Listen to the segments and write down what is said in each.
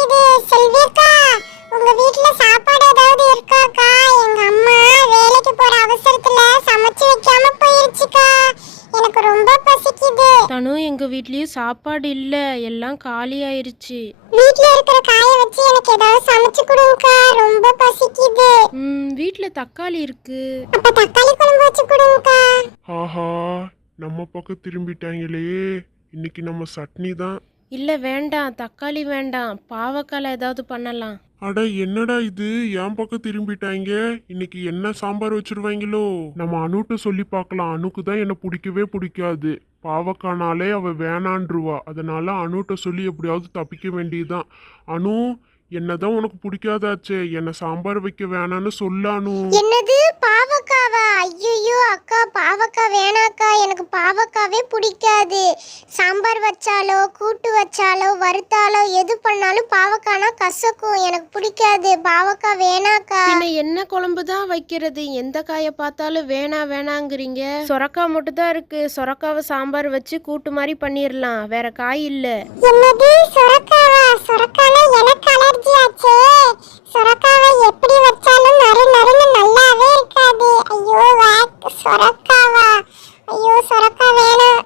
பசிக்குது. செல்வியக்கா, உங்க வீட்ல சாப்பாடு ஏதாவது இருக்காக்கா? எங்க அம்மா வேலைக்கு போற அவசரத்துல சமைச்சு வைக்காம போயிருச்சுக்கா. எனக்கு ரொம்ப பசிக்குது. தனு, எங்க வீட்லயும் சாப்பாடு இல்ல, எல்லாம் காலி ஆயிருச்சு. வீட்ல இருக்கிற காயை வச்சு எனக்கு ஏதாவது சமைச்சு கொடுங்கக்கா, ரொம்ப பசிக்குது. வீட்ல தக்காளி இருக்கு. அப்ப தக்காளி குழம்பு வச்சு கொடுங்கக்கா. ஆஹா, நம்ம பக்கம் திரும்பிட்டாங்களே. இன்னைக்கு நம்ம சட்னி தான். இல்ல வேண்டாம், தக்காளி வேண்டாம், பாவக்கால ஏதாவது பண்ணலாம். அட என்னடா இது, என் பக்கம் திரும்பிட்டாங்க. இன்னைக்கு என்ன சாம்பார் வச்சிருவாங்களோ? நம்ம அனுட்ட சொல்லி பார்க்கலாம். அனுக்கு தான் என்ன பிடிக்கவே பிடிக்காது. பாவக்கானாலே அவ வேணான்றுவா. அதனால அனுட்ட சொல்லி எப்படியாவது தப்பிக்க வேண்டியதுதான். அனு, என்னதான் உனக்கு பிடிக்காதாச்சே, என்ன சாம்பார் வைக்க வேணான்னு சொல்லானு. என்னது, பாவக்காவா? ஐயோ அக்கா, பாவக்கா வேணாக்கா. எனக்கு பாவக்காவே பிடிக்காது. சாம்பார் வச்சாலோ கூட்டு வச்சாலோ வறுத்தாலோ எது பண்ணாலும் பாவக்கானா கசக்கும். எனக்கு பிடிக்காது. பாவக்கா வேணாக்கா. பின்ன என்ன குழம்பு தான் வைக்கிறது? எந்த காயை பார்த்தாலும் வேணாங்கிறீங்க. சொரக்காய் மட்டும் தான் இருக்கு. சொரக்காவை சாம்பார் வச்சு கூட்டு மாதிரி பண்ணிடலாம், வேற காய் இல்ல. என்னது, சொரக்காவா? சொரக்கானா எனக்கு அலர்ஜி ஆச்சே. சொரக்காவை எப்படி வச்சாலும் நறு நறுன்னு நல்லாவே இருக்காது. ஐயோ சொரக்காவா? ஐயோ, சொரக்கா வேணாம்.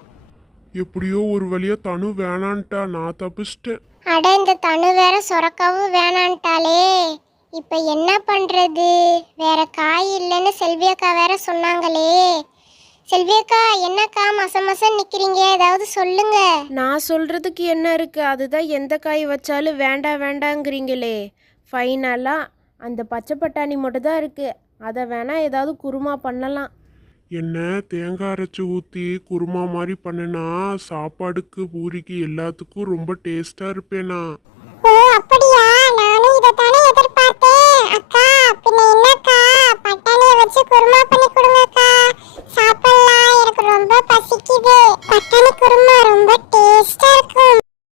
எப்படியோ ஒரு வழியா தனு வேணான்ட்டா. நான் தப்பிச்சிட்டேன். அட, இந்த தனு வேற சொரக்காவும் வேணான்ட்டாளே. இப்ப என்ன பண்றது? வேற காய் இல்லைன்னு செல்வியக்கா வேற சொன்னாங்களே. செல்வியக்கா, என்னக்கா மசமசன்னு நிக்கிறீங்க? ஏதாவது சொல்லுங்க. நான் சொல்றதுக்கு என்ன இருக்கு? அதுதான் எந்த காய் வச்சாலும் வேண்டாங்கிறீங்களே. ஃபைனலா அந்த பச்சை பட்டாணி மட்டும் தான் இருக்கு. அதை வேணா ஏதாவது குருமா பண்ணலாம். என்ன தேங்காய் அரைச்சி ஊற்றி குருமா மாதிரி பண்ணினா சாப்பாடுக்கு பூரிக்கு எல்லாத்துக்கும் ரொம்ப டேஸ்டா இருப்பேனா? ஓ அப்படியா? நானும் இதை தானே எதிர்பார்த்தேன். அக்கா, பின்ன என்னக்கா, பட்டாணியை வச்சு குருமா பண்ணி கொடுங்கக்கா, சாப்பிடலாம். எனக்கு ரொம்ப பசிக்குது. பட்டாணி குருமா ரொம்ப டேஸ்டா இருக்கும்.